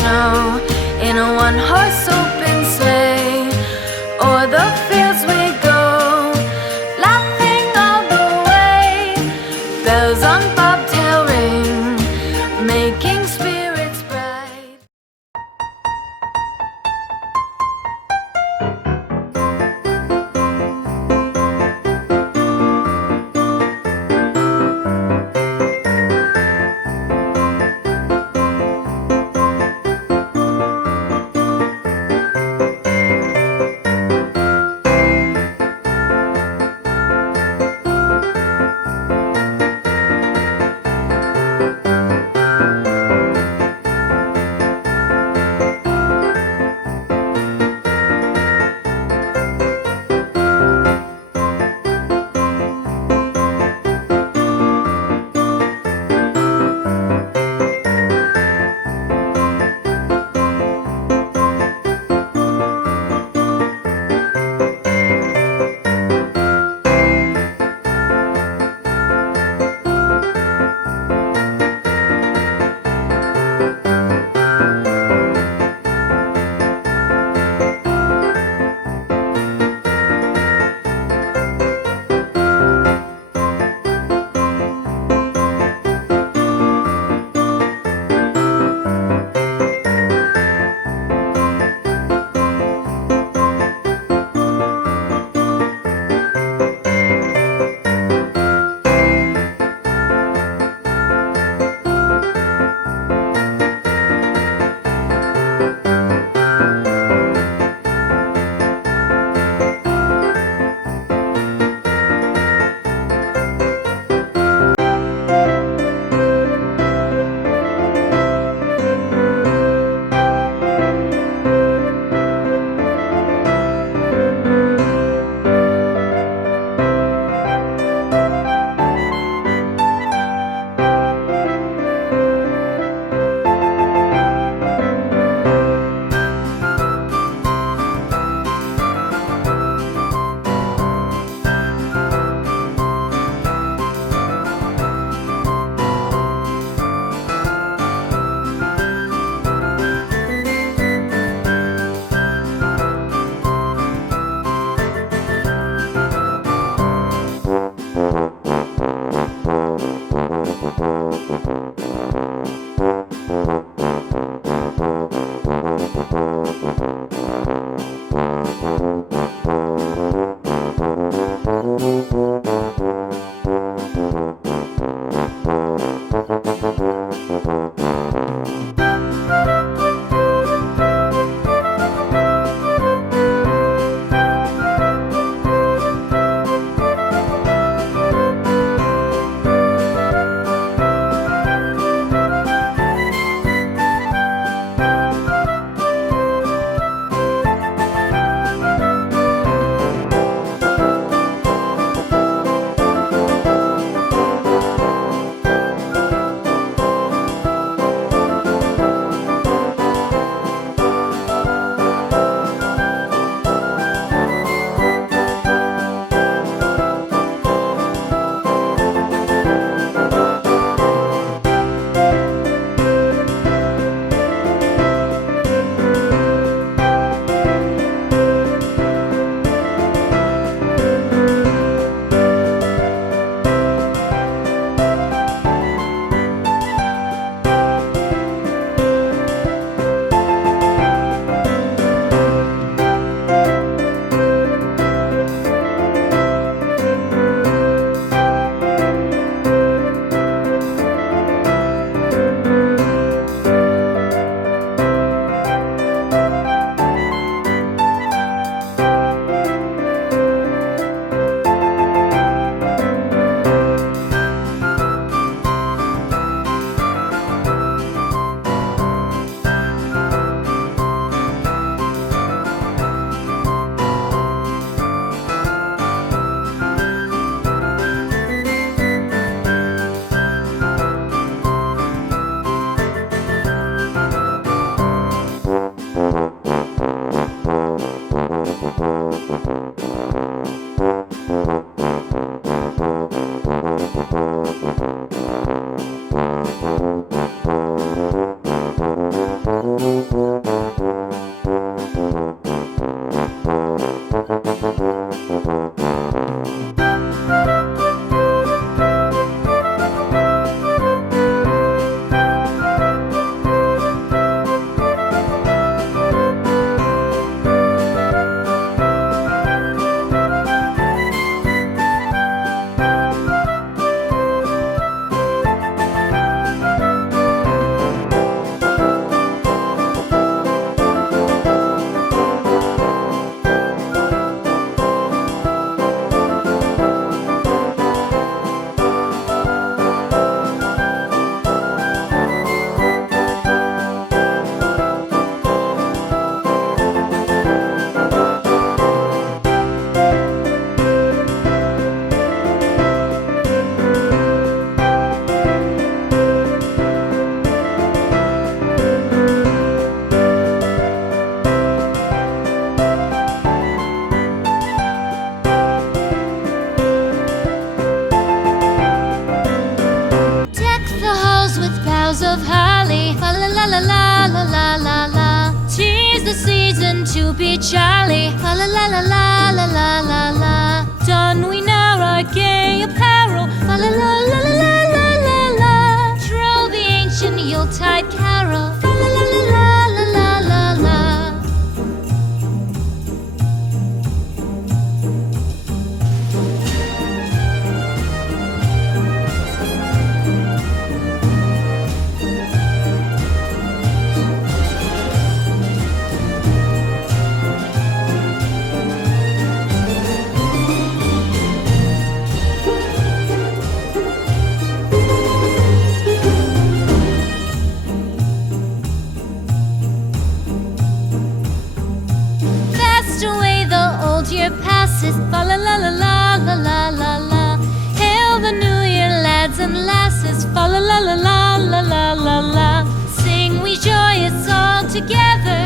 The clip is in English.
snow in a one-horse open sleigh. O'er the fields we go, laughing all the way. Bells on bobtail ring, making spirits bright. jolly. Fa la la la la la la la la. Don we now our gay apparel. Fa la la la la la la la. Troll the ancient Yuletide carol. Fa la la la la la la la. Year passes, fa la la la la la la la la. Hail the new year, lads and lasses, fa la la la la la la la la. Sing we joyous all together.